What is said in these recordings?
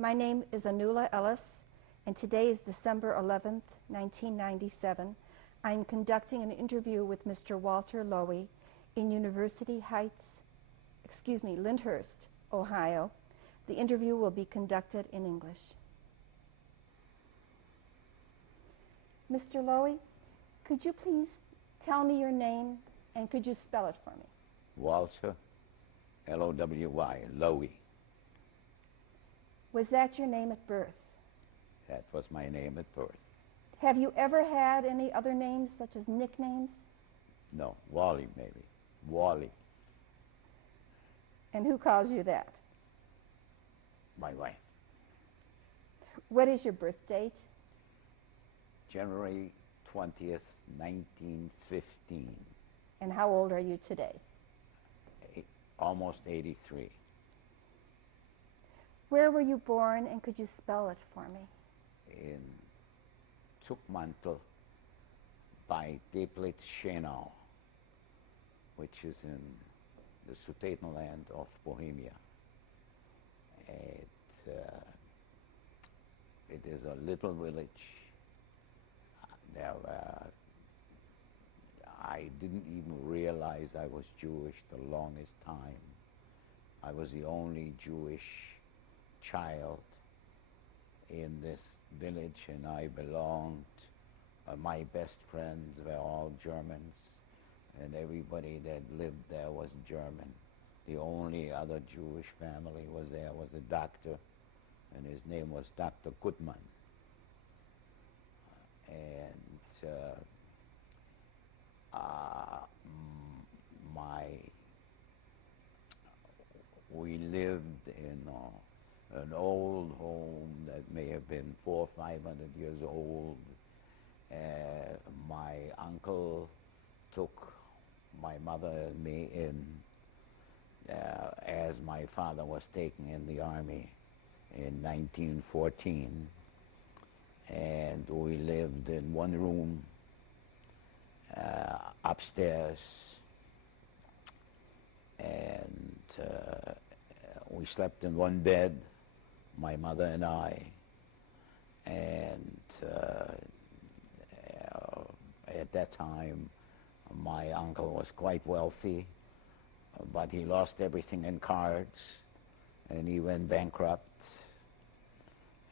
My name is Anula Ellis, and today is December 11th, 1997. I am conducting an interview with Mr. Walter Lowy in Lyndhurst, Ohio. The interview will be conducted in English. Mr. Lowy, could you please tell me your name and could you spell it for me? Walter, L-O-W-Y, Lowy. Was that your name at birth? That was my name at birth. Have you ever had any other names, such as nicknames? No, Wally maybe. Wally, And who calls you that? my wife. What is your birth date? January 20th, 1915. And how old are you today? Almost 83. Where were you born, and could you spell it for me? In Tukmantel by Teplitz, Shoah, which is in the Sudetenland of Bohemia. It is a little village. I didn't even realize I was Jewish the longest time. I was the only Jewish child in this village, and I belonged. My best friends were all Germans, and everybody that lived there was German. The only other Jewish family was a doctor, and his name was Dr. Gutmann. We lived in an old home that may have been 400 or 500 years old. My uncle took my mother and me in as my father was taken in the army in 1914. And we lived in one room upstairs, and we slept in one bed, my mother and I. And at that time, my uncle was quite wealthy, but he lost everything in cards, and he went bankrupt.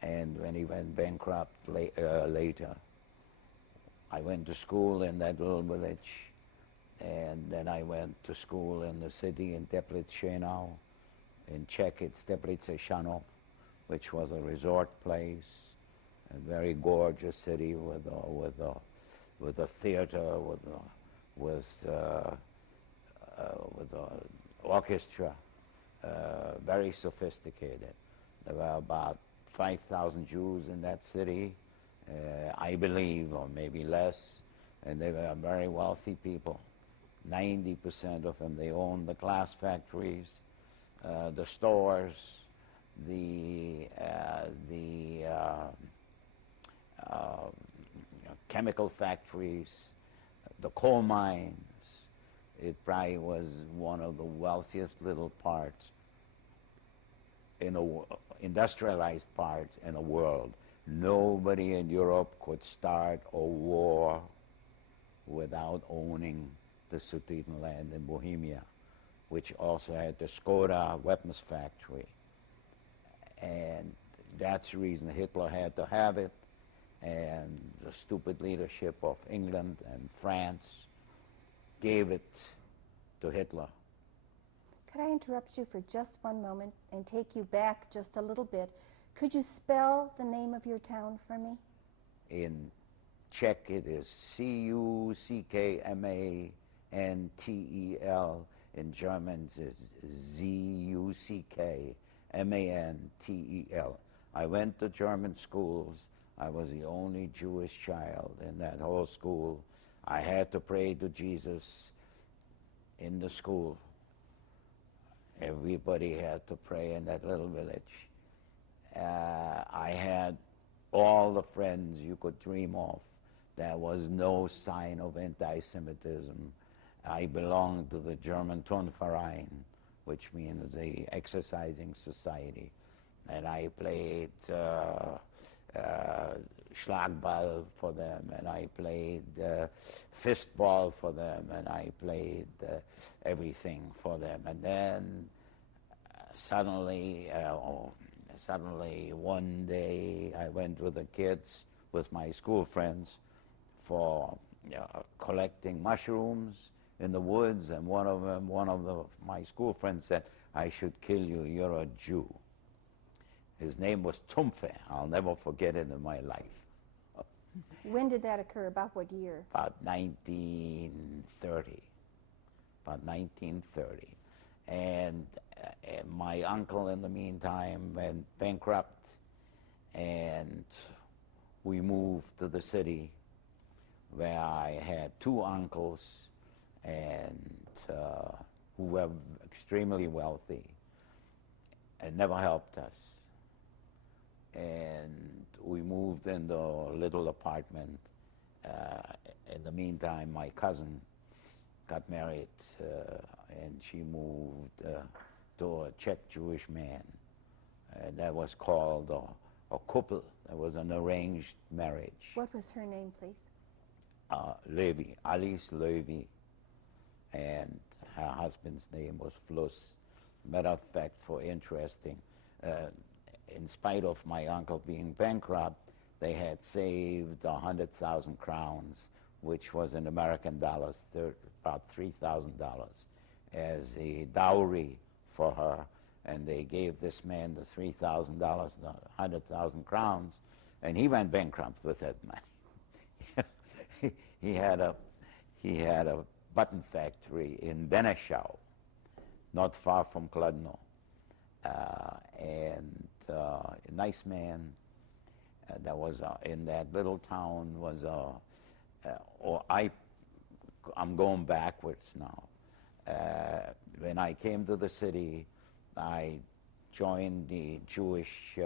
And when he went bankrupt later, I went to school in that little village, and then I went to school in the city in Teplitz, Shoah. In Czech, it's Teplice Šanov, which was a resort place, a very gorgeous city with a theater, with an orchestra, very sophisticated. There were about 5,000 Jews in that city, I believe, or maybe less, and they were very wealthy people. 90% of them, they owned the glass factories, the stores, the chemical factories, the coal mines. It probably was one of the wealthiest little parts industrialized parts in the world. Nobody in Europe could start a war without owning the Sudetenland in Bohemia, which also had the Skoda weapons factory. And that's the reason Hitler had to have it, and the stupid leadership of England and France gave it to Hitler. Could I interrupt you for just one moment and take you back just a little bit? Could you spell the name of your town for me? In Czech, it is Cuckmantel. In German, it's Zuckmantel. I went to German schools. I was the only Jewish child in that whole school. I had to pray to Jesus in the school. Everybody had to pray in that little village. I had all the friends you could dream of. There was no sign of anti-Semitism. I belonged to the German Turnverein, which means the exercising society. and I played Schlagball for them, and I played fistball for them, and I played everything for them. And then suddenly one day I went with the kids, with my school friends, for collecting mushrooms in the woods, and one of my school friends said, "I should kill you, you're a Jew." His name was Tumfe. I'll never forget it in my life. When did that occur? About what year? About 1930. About 1930. And my uncle, in the meantime, went bankrupt, and we moved to the city, where I had two uncles, and who were extremely wealthy and never helped us. And we moved into a little apartment. In the meantime, my cousin got married, and she moved to a Czech Jewish man. And that was called a couple. That was an arranged marriage. What was her name, please? Lowy, Alice Lowy, and her husband's name was Fluss. Matter of fact, for interesting, in spite of my uncle being bankrupt, they had saved 100,000 crowns, which was in American dollars about $3,000, as a dowry for her. And they gave this man the $3,000, the 100,000 crowns, and he went bankrupt with that money. He had a button factory in Benešov, not far from Kladno, and a nice man. That was in that little town was I'm going backwards now. When I came to the city, I joined the Jewish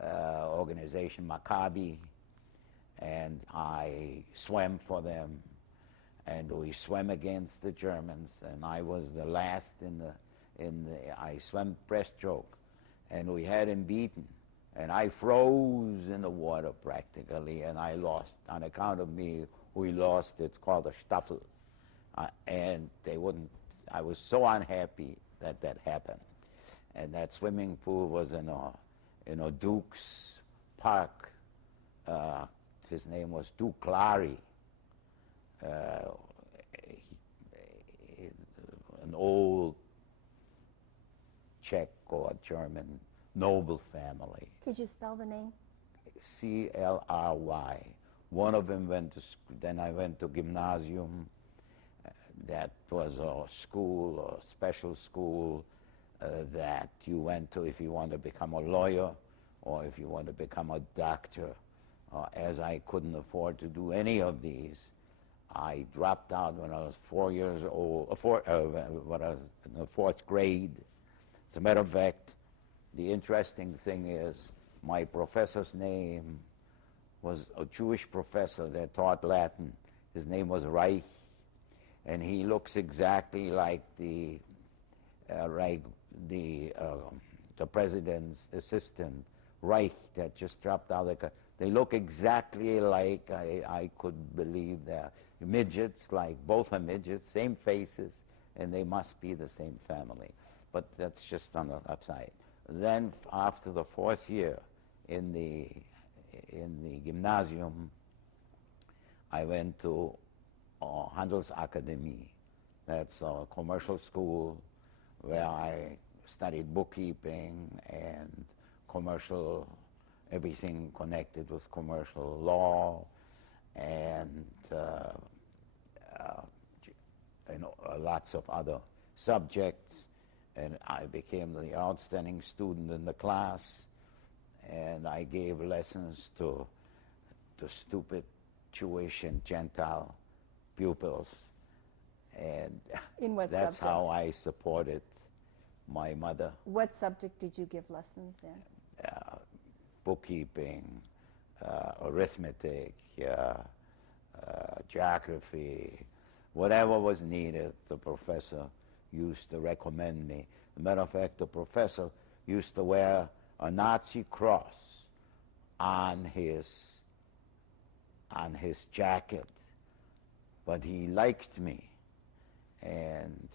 organization Maccabi, and I swam for them, and we swam against the Germans, and I was the last I swam breaststroke, and we had him beaten, and I froze in the water practically, and I lost. On account of me, we lost. It's called a Staffel, and they wouldn't. I was so unhappy that happened, and that swimming pool was in a Duke's park. His name was Duke Clary, an old Czech or German noble family. Could you spell the name? Clry. One of them went to then I went to gymnasium. That was a school, a special school that you went to if you want to become a lawyer or if you want to become a doctor. As I couldn't afford to do any of these, I dropped out when I was 4 years old, when I was in the fourth grade. As a matter of fact, the interesting thing is my professor's name was a Jewish professor that taught Latin. His name was Reich, and he looks exactly like the president's assistant, Reich, that just dropped out of the. They look exactly like, I could believe they're midgets, like both are midgets, same faces, and they must be the same family. But that's just on the upside. Then after the fourth year in the gymnasium, I went to Handelsakademie. That's a commercial school where I studied bookkeeping and commercial, everything connected with commercial law and lots of other subjects. And I became the outstanding student in the class, and I gave lessons to stupid Jewish and Gentile pupils. And in what that's subject? how I supported my mother. What subject did you give lessons in? Bookkeeping, arithmetic, geography, whatever was needed, the professor used to recommend me. As a matter of fact, the professor used to wear a Nazi cross on his jacket, but he liked me, and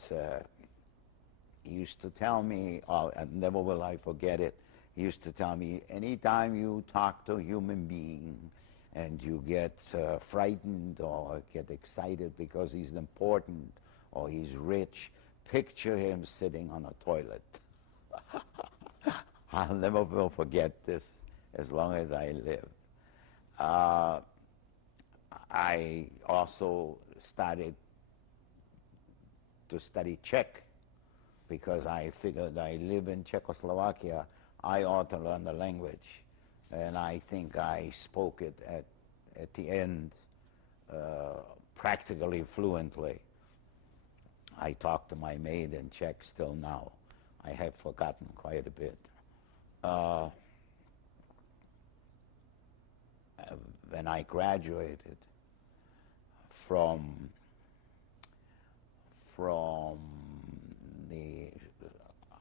he used to tell me, and never will I forget it, he used to tell me, anytime you talk to a human being and you get frightened or get excited because he's important or he's rich, picture him sitting on a toilet. I'll never will forget this as long as I live. I also started to study Czech because I figured I live in Czechoslovakia, I ought to learn the language. And I think I spoke it at the end practically fluently. I talk to my maid in Czech still now. I have forgotten quite a bit. When I graduated from the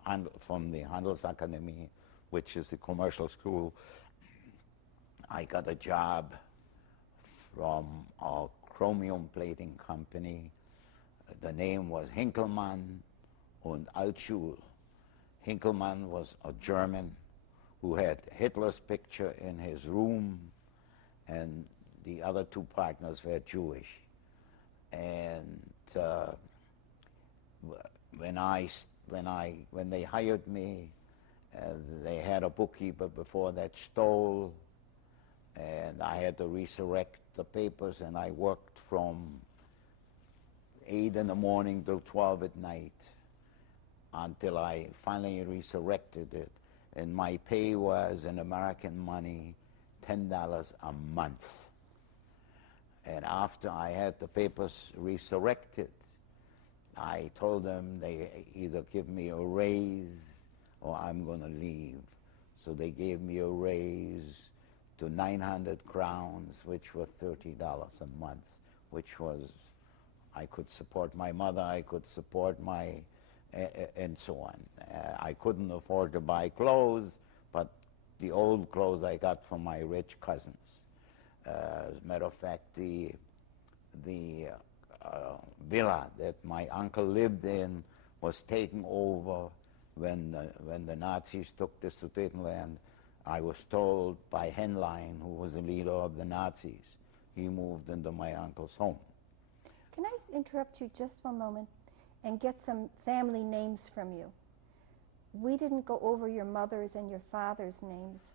Handelsakademie, which is the commercial school, I got a job from a chromium plating company. The name was Hinkelmann und Altschul. Hinkelmann was a German who had Hitler's picture in his room, and the other two partners were Jewish. And when they hired me, they had a bookkeeper before that stole, and I had to resurrect the papers, and I worked from 8 in the morning till 12 at night until I finally resurrected it. And my pay was, in American money, $10 a month. And after I had the papers resurrected, I told them they either give me a raise or I'm going to leave. So they gave me a raise to 900 crowns, which were $30 a month, which was, I could support my mother, I could support my, and so on. I couldn't afford to buy clothes, but the old clothes I got from my rich cousins. As a matter of fact, the villa that my uncle lived in was taken over when the Nazis took the Sudetenland. I was told by Henlein, who was the leader of the Nazis, he moved into my uncle's home. Can I interrupt you just one moment and get some family names from you? We didn't go over your mother's and your father's names.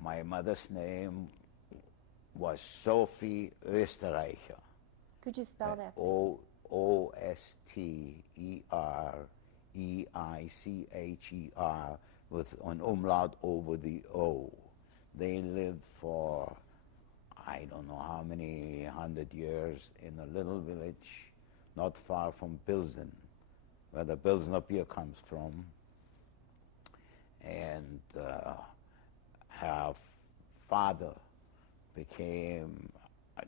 My mother's name was Sophie Österreicher. Could you spell that? Ostereicher with an umlaut over the O. They lived for I don't know how many 100 years in a little village not far from Pilsen, where the Pilsner beer comes from. And her father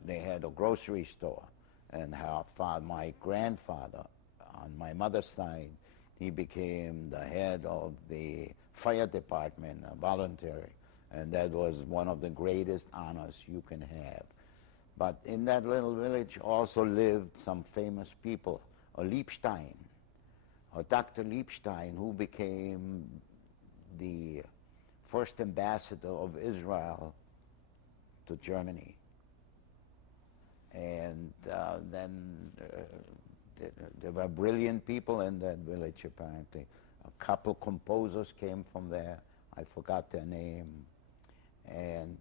they had a grocery store, and her father, my grandfather, on my mother's side, he became the head of the fire department, voluntary, and that was one of the greatest honors you can have. But in that little village also lived some famous people, a Liebstein, a Dr. Liebstein, who became the first ambassador of Israel to Germany. And then there were brilliant people in that village, apparently. A couple composers came from there. I forgot their name. And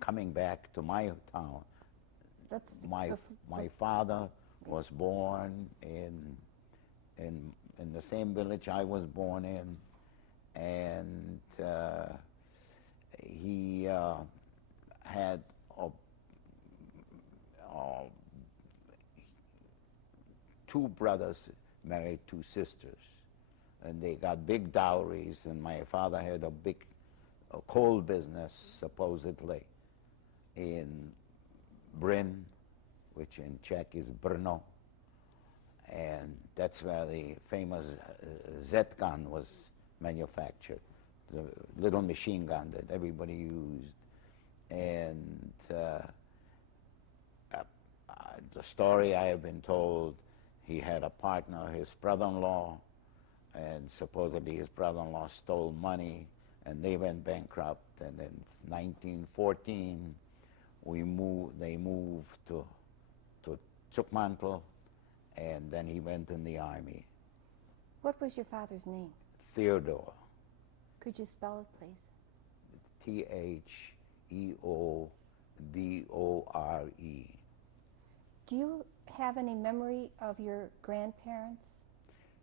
coming back to my town, my father was born in the same village I was born in, and he had two brothers married two sisters, and they got big dowries, and my father had a big coal business, supposedly, in Bryn, which in Czech is Brno, and that's where the famous Z gun was manufactured, the little machine gun that everybody used. And the story I have been told, he had a partner, his brother-in-law, and supposedly his brother-in-law stole money, and they went bankrupt. And in 1914, they moved to Chukmantle, and then he went in the army. What was your father's name? Theodore. Could you spell it, please? Theodore. Do you have any memory of your grandparents?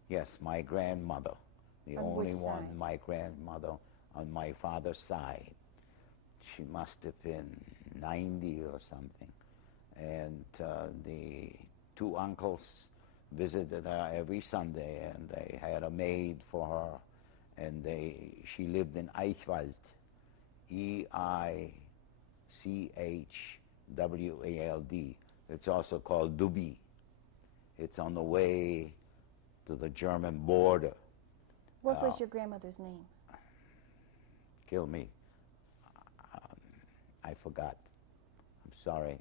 Yes, my grandmother, the On only which one, side? my grandmother on my father's side. She must have been 90 or something. And the two uncles visited her every Sunday, and they had a maid for her, and she lived in Eichwald, Eichwald. It's also called Dubi. It's on the way to the German border. What was your grandmother's name? Kill me. I forgot. I'm sorry.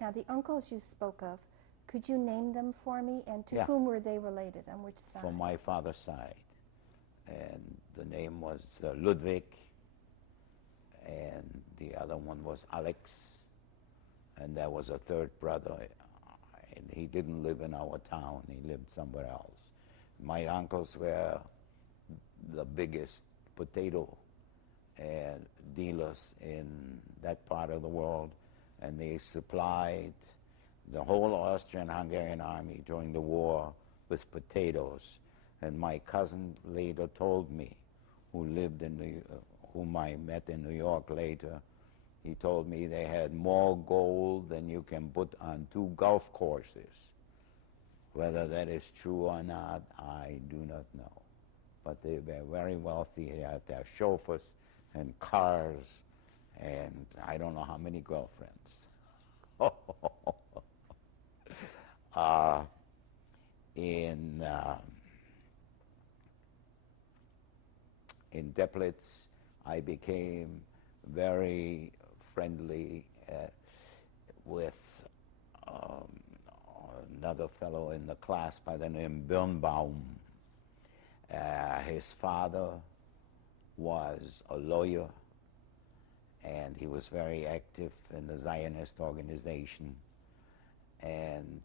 Now, the uncles you spoke of, could you name them for me? And to Yeah. whom were they related? On which side? From my father's side. And the name was Ludwig, and the other one was Alex, and there was a third brother, and he didn't live in our town, he lived somewhere else. My uncles were the biggest potato dealers in that part of the world, and they supplied the whole Austrian-Hungarian army during the war with potatoes. And my cousin later told me, whom I met in New York later, he told me they had more gold than you can put on 2 golf courses. Whether that is true or not, I do not know. But they were very wealthy. They had their chauffeurs and cars, and I don't know how many girlfriends. In Teplitz, I became very friendly with another fellow in the class by the name Birnbaum. His father was a lawyer, and he was very active in the Zionist organization. And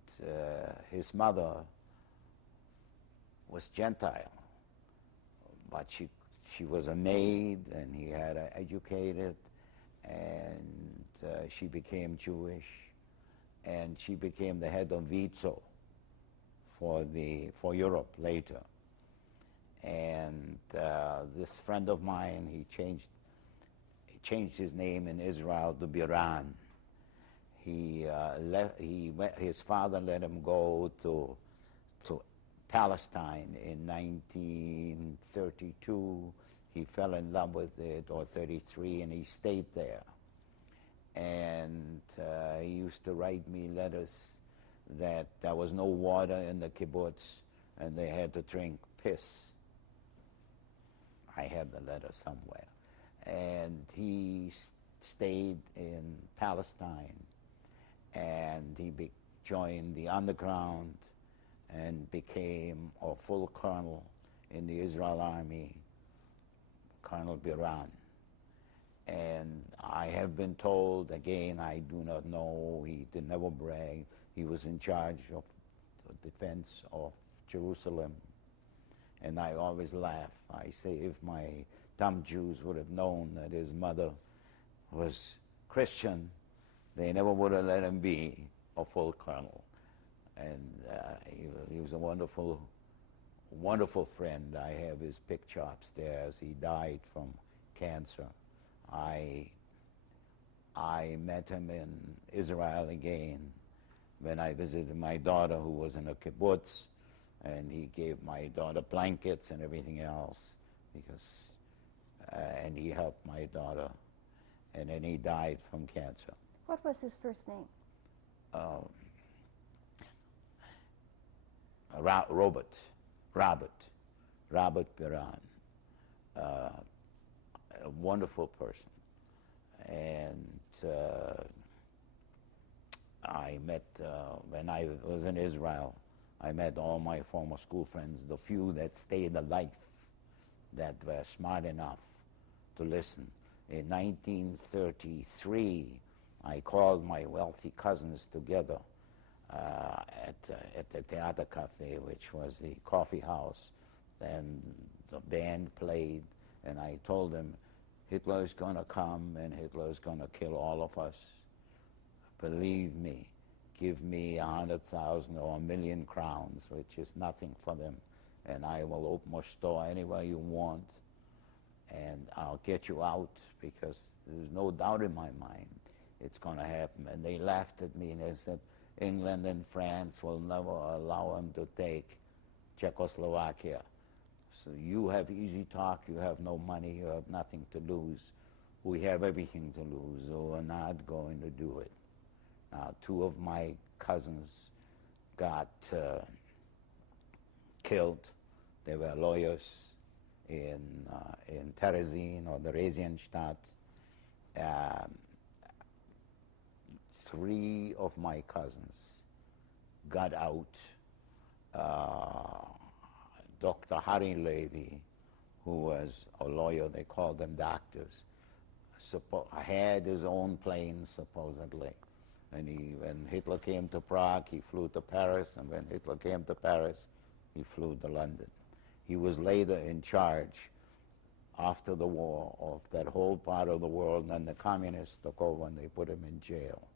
his mother was Gentile, but she was a maid, and he had her educated, and she became Jewish, and she became the head of WIZO for Europe later. And this friend of mine, he changed his name in Israel to Biran. His father let him go to Palestine in 1932. He fell in love with it, or 33, and he stayed there. And he used to write me letters that there was no water in the kibbutz, and they had to drink piss. I have the letter somewhere. And he stayed in Palestine, and he joined the underground and became a full colonel in the Israel Army, Colonel Biran. And I have been told, again, I do not know, he did never brag, he was in charge of the defense of Jerusalem. And I always laugh. I say, if my dumb Jews would have known that his mother was Christian, they never would have let him be a full colonel. And he was a wonderful, wonderful friend. I have his picture upstairs. He died from cancer. I met him in Israel again when I visited my daughter, who was in a kibbutz, and he gave my daughter blankets and everything else, and he helped my daughter, and then he died from cancer. What was his first name? Robert. Robert Piran, a wonderful person. And I met, when I was in Israel, I met all my former school friends, the few that stayed alive, that were smart enough to listen. In 1933, I called my wealthy cousins together at the Theater Cafe, which was the coffee house, and the band played, and I told them, Hitler's going to come and Hitler's going to kill all of us. Believe me, give me 100,000 or 1,000,000 crowns, which is nothing for them, and I will open a store anywhere you want, and I'll get you out, because there's no doubt in my mind it's going to happen. And they laughed at me and they said, England and France will never allow him to take Czechoslovakia. So you have easy talk, you have no money, you have nothing to lose. We have everything to lose, so we're not going to do it. Now, two of my cousins got killed. They were lawyers in Terezin or the Theresienstadt. Three of my cousins got out. Dr. Harry Lowy, who was a lawyer, they called them doctors, had his own plane, supposedly. And when Hitler came to Prague, he flew to Paris, and when Hitler came to Paris, he flew to London. He was later in charge, after the war, of that whole part of the world, and then the communists took over and they put him in jail.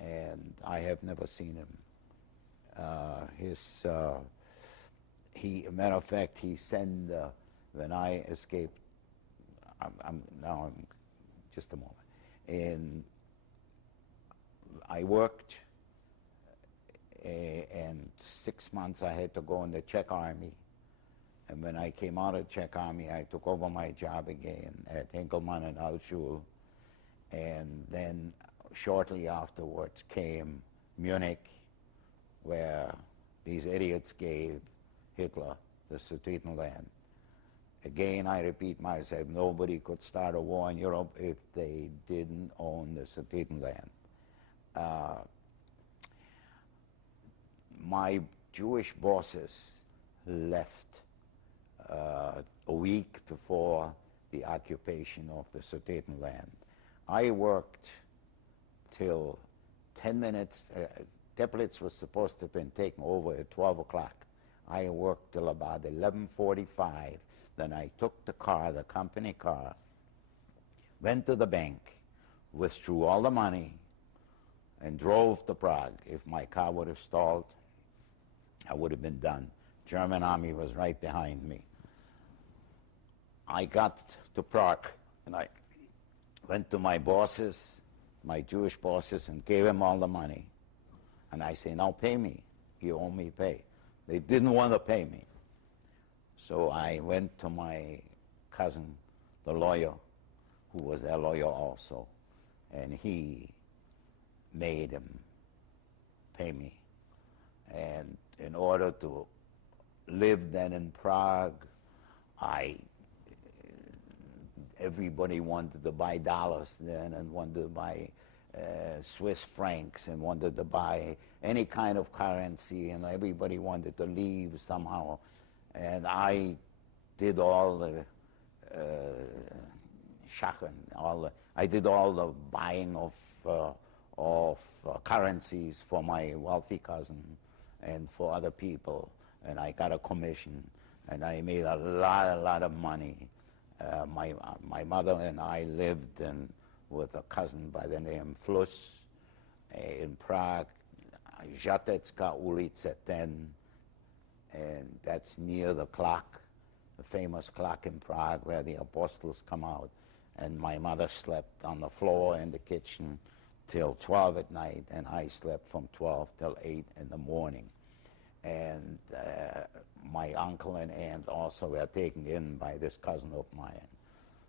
And I have never seen him. Matter of fact, he sent, when I escaped, just a moment, and I worked, and 6 months I had to go in the Czech army. And when I came out of the Czech army, I took over my job again at Hinkelmann and Alschul. And then shortly afterwards came Munich, where these idiots gave Hitler the Sudetenland. Again, I repeat myself, nobody could start a war in Europe if they didn't own the Sudetenland. My Jewish bosses left a week before the occupation of the Sudetenland. I worked till 10 minutes. Teplitz was supposed to have been taken over at 12 o'clock. I worked till about 11:45. Then I took the car, the company car, went to the bank, withdrew all the money, and drove to Prague. If my car would have stalled, I would have been done. German army was right behind me. I got to Prague, and I went to my bosses, my Jewish bosses, and gave them all the money. And I say, now pay me. You owe me pay. They didn't want to pay me. So I went to my cousin, the lawyer, who was their lawyer also, and he made him pay me. And in order to live then in Prague, everybody wanted to buy dollars then, and wanted to buy Swiss francs, and wanted to buy any kind of currency, and everybody wanted to leave somehow. And I did all the I did all the buying of currencies for my wealthy cousin and for other people, and I got a commission, and I made a lot of money. My mother and I lived with a cousin by the name Flus in Prague, Žatecká ulice 10, and that's near the clock, the famous clock in Prague where the apostles come out. And my mother slept on the floor in the kitchen till 12 at night, and I slept from 12 till 8 in the morning. And my uncle and aunt also were taken in by this cousin of mine.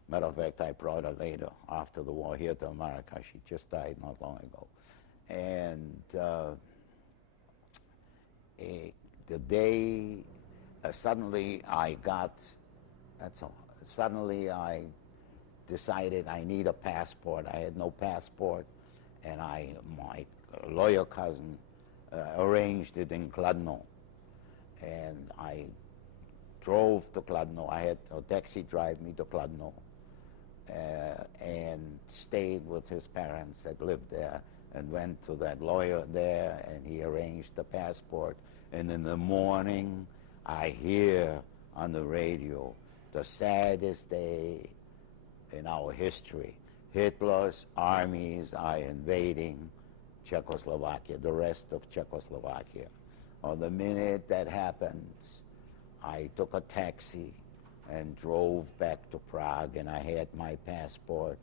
Matter of fact, I brought her later, after the war, here to America. She just died not long ago. And the day suddenly I got, that's all, suddenly I decided I need a passport. I had no passport, and my lawyer cousin arranged it in Kladno. And I drove to Kladno. I had a taxi drive me to Kladno and stayed with his parents that lived there, and went to that lawyer there, and he arranged the passport. And in the morning, I hear on the radio the saddest day in our history. Hitler's armies are invading Czechoslovakia, the rest of Czechoslovakia. On the minute that happens, I took a taxi and drove back to Prague, and I had my passport.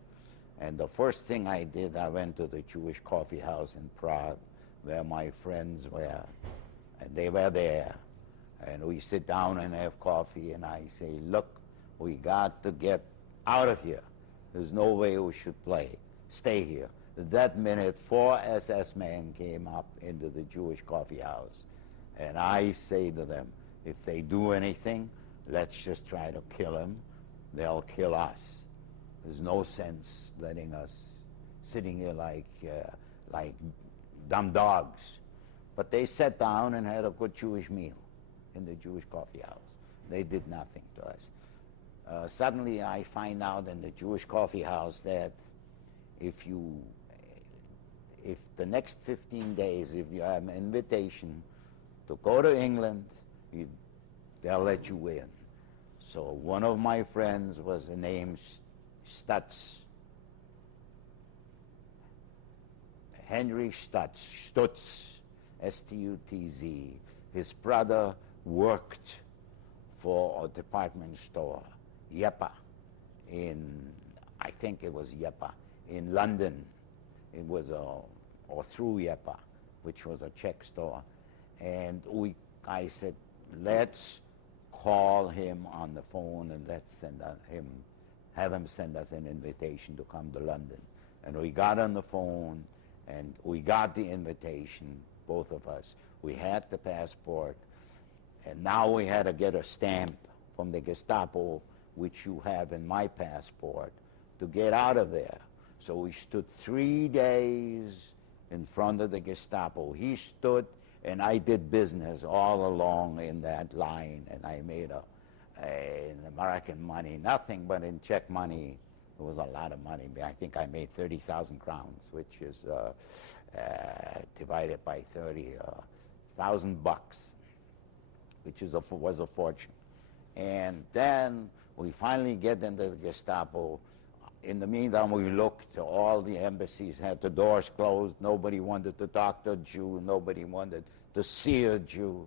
And the first thing I did, I went to the Jewish coffee house in Prague, where my friends were, and they were there. And we sit down and have coffee, and I say, look, we got to get out of here. There's no way we should stay here. That minute, 4 SS men came up into the Jewish coffee house, and I say to them, if they do anything, let's just try to kill them. They'll kill us. There's no sense letting us sitting here like dumb dogs. But they sat down and had a good Jewish meal in the Jewish coffee house. They did nothing to us. Suddenly I find out in the Jewish coffee house that if the next 15 days, if you have an invitation to go to England, they'll let you in. So one of my friends was named Stutz, Henry Stutz, S-T-U-T-Z. His brother worked for a department store, Yepa, I think it was Yepa, in London. It was or through Yepa, which was a Czech store. And I said, let's call him on the phone and let's have him send us an invitation to come to London. And we got on the phone and we got the invitation, both of us. We had the passport, and now we had to get a stamp from the Gestapo, which you have in my passport, to get out of there. So we stood 3 days in front of the Gestapo. He stood, and I did business all along in that line, and I made in American money, nothing, but in Czech money, it was a lot of money. I think I made 30,000 crowns, which is divided by 30, 1,000 bucks, which was a fortune. And then we finally get into the Gestapo. In the meantime, we looked, all the embassies had the doors closed. Nobody wanted to talk to a Jew. Nobody wanted to see a Jew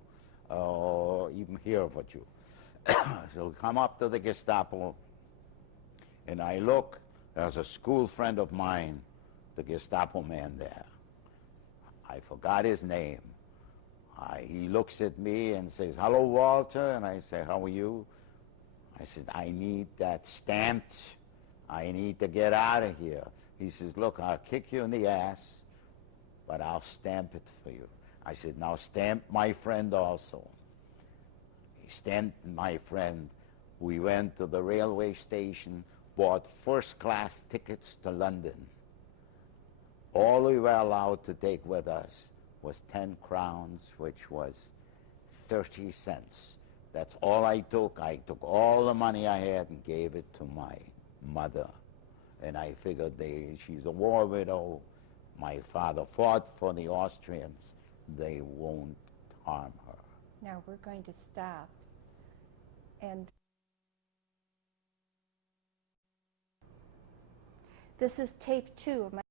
or even hear of a Jew. So we come up to the Gestapo, and I look, there's a school friend of mine, the Gestapo man there. I forgot his name. He looks at me and says, hello, Walter, and I say, how are you? I said, I need that stamped. I need to get out of here. He says, look, I'll kick you in the ass, but I'll stamp it for you. I said, now stamp my friend also. He stamped my friend. We went to the railway station, bought first-class tickets to London. All we were allowed to take with us was 10 crowns, which was 30 cents. That's all I took. I took all the money I had and gave it to my mother. And I figured she's a war widow. My father fought for the Austrians. They won't harm her. Now we're going to stop. And this is tape 2 of my